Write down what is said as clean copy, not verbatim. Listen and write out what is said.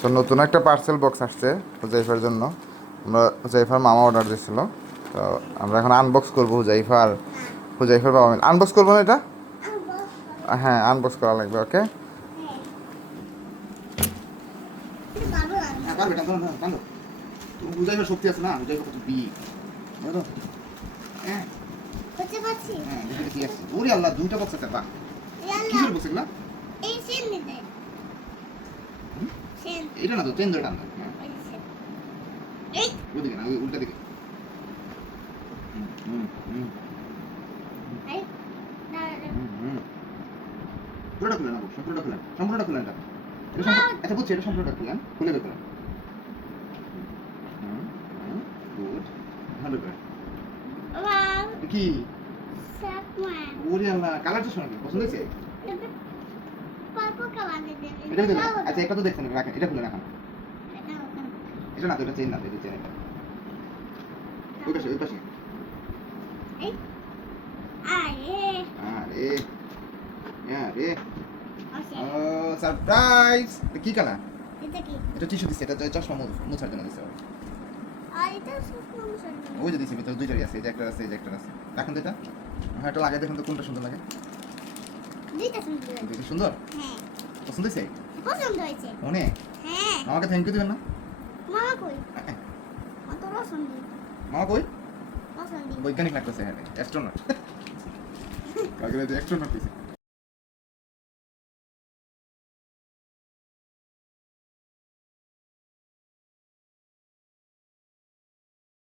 তো নতুন একটা পার্সেল বক্স আসছে হুজাইফার জন্য। আমরা হুজাইফার মামা অর্ডার দিয়েছিল, তো আমরা এখন আনবক্স করবো। হুজাইফার বাবা মিলে আনবক্স করবো না এটা? হ্যাঁ, আনবক্স করা লাগবে। ওকে, পারবে টানো না, টানো। হুজাইফার শক্তি আছে না, হুজাইফা কত বিগ, বুঝো? হ্যাঁ বুঝতে পারছি। হ্যাঁ, দেখি কি আছে। ওরে আল্লাহ, দুইটা বক্স আছে। বাহ, ইয়াল্লা কিসের বক্স এগুলা? এই সেন নিতে সেন এটা না তো, ট্রেন ধরে টানবে। হ্যাঁ, ওই সেন এই ওদিকে না, ওই উল্টা দিকে। হুম হুম এই দাঁড়া হুম। পুরোটা খুলে না, সম্পূর্ণটা খুলেন, সম্পূর্ণটা খুলেন। এটা আচ্ছা বুঝছি, এটা সম্পূর্ণটা খুলেন, খুলে বের করেন। গুড, ভালো করে। ওয়াও কি? সাকমান ওরে আল্লাহ, কালারটা শোনা পছন্দ হয়েছে? পার্পল কালার দিতে এটা দেবেন। আচ্ছা, একটা তো দেখছেন, রাখেন, এটা খুলে রাখেন। এটা এটা না তো, এটা চেন না তো, এটা চেন। এটা ওই পাশে, ওই পাশে। এই আরে আরে আরে, ওকে ও সারপ্রাইজ! কি কালার? এটা কি এটা টিস্যু দিচ্ছে, এটা চশমা মোছার জন্য দিচ্ছে। আর এটা সুন্দর সুন্দর ওই যে দিচ্ছে, ভিতরে দুইটারই আছে, এই যে একটা আছে, এই যে একটা আছে। এখন তো এটা, হ্যাঁ, এটা লাগাই দেখুন তো কোনটা সুন্দর লাগে। দুইটা সুন্দর দেখি সুন্দর, হ্যাঁ পছন্দ হয়েছে? পছন্দ হয়েছে অনেক। হ্যাঁ মামাকে থ্যাংক ইউ দিবেন না? মামা কই অত পছন্দ মামা কই? পছন্দ বৈজ্ঞানিক লাগতেছে, হ্যাঁ, অ্যাস্ট্রোনট। কাকে অ্যাস্ট্রোনট দিছে।